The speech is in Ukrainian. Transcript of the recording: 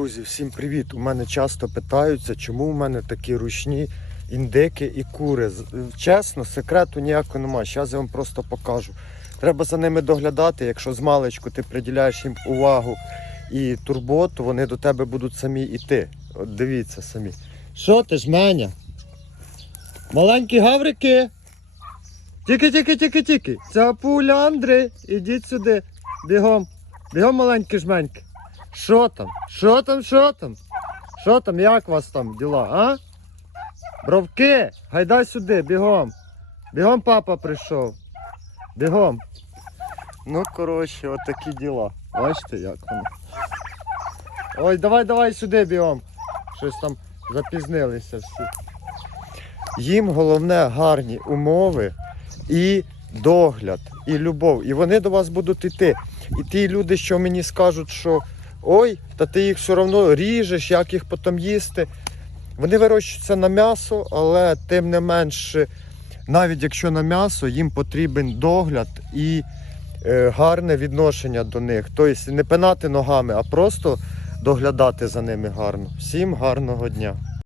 Друзі, всім привіт! У мене часто питаються, чому у мене такі ручні індики і кури. Чесно, секрету ніякого немає. Зараз я вам просто покажу. Треба за ними доглядати. Якщо з маличку ти приділяєш їм увагу і турботу, вони до тебе будуть самі йти. От дивіться самі. Що ти ж мене? Маленькі гаврики. Тільки, тільки, тільки, тільки. Це пуляндри. Ідіть сюди. Бігом. Бігом маленькі жменьки. Що там? Що там, що там? Що там, як у вас там діла, а? Бровки, гайдай сюди, бігом. Бігом папа прийшов. Бігом. Ну, коротше, от такі діла. Бачите, як воно. Ой, давай, давай сюди бігом. Щось там запізнилися всі. Їм головне гарні умови і догляд, і любов. І вони до вас будуть йти. І ті люди, що мені скажуть, що ой, та ти їх все одно ріжеш, як їх потім їсти. Вони вирощуються на м'ясо, але тим не менш, навіть якщо на м'ясо, їм потрібен догляд і е, гарне відношення до них. Тобто не пинати ногами, а просто доглядати за ними гарно. Всім гарного дня!